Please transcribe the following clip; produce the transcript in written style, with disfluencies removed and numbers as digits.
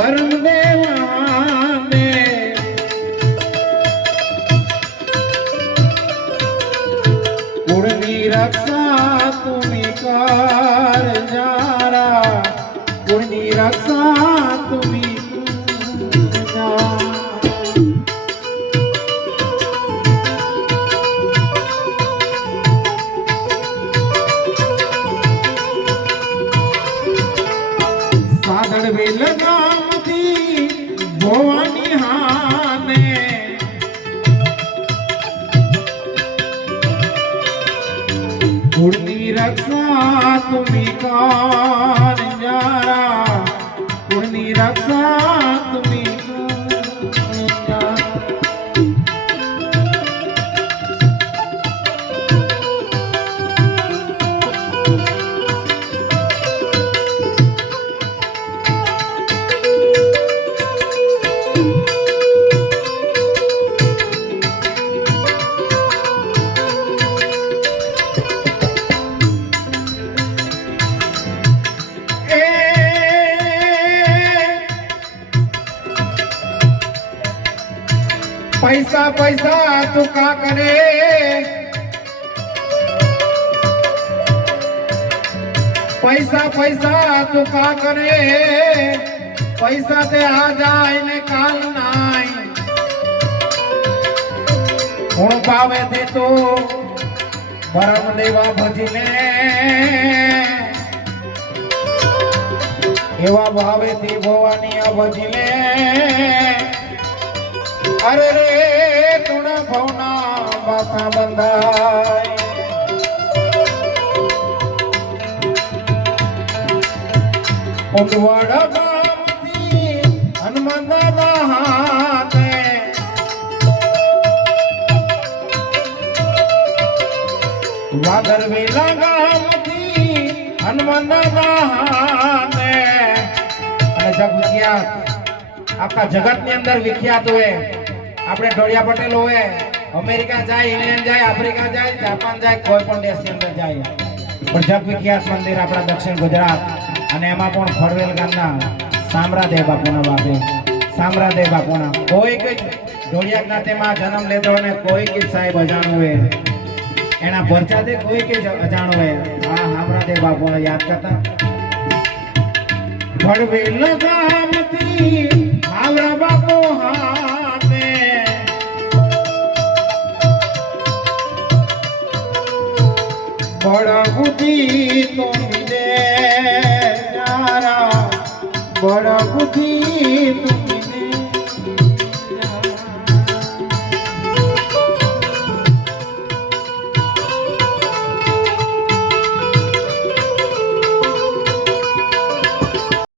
वरुण देवाने कुळनी रक्षा तुम्ही कर जारा कुळनी रक्षा तुम्ही सादड़वेल गामती भवानी हाने कुळनी रक्षा तुम्ही कर जारा कुळनी रक्षा तुम्ही पैसा पैसा तू का करे पैसा पैसा तू का करे पैसा ते आ जाए ने काल नाई हुण पावे ते तो परम देवा भजीने एवा भावे थी भवानी भजीने अरे रे तुण भवना माथा बंधाई उंडवाड़ा गामती हनुमान दादा हाथे वागर वेला गामती हनुमान दादा हाथे अने जग विख्यात आखा जगत ની અંદર વિખ્યાત હોય આપણે ઢોળિયા પટેલ હોય અમેરિકા જાય ઇંગ્લેન્ડ જાય આફ્રિકા જાય જાપાન જાય કોઈ પણ દેશની અંદર જાય પણ જગ વિખ્યાત મંદિર આપણા દક્ષિણ ગુજરાત અને એમાં પણ ખોરવેલ ગામના સામરાદેવ બાપુના બાપે સામરાદેવ બાપુના કોઈ કે ઢોળિયા જ્ઞાતિમાં જન્મ લેતો અને કોઈ કે સાહેબ અજાણું હોય એના પરચાતે કોઈ કે અજાણું હોય આ સામરાદેવ બાપુને યાદ કરતા ખોરવેલ ગામથી આવરા બાપુ હાથે बड़ा बुद्धि तो मिले नारा बड़ा बुद्धि तुम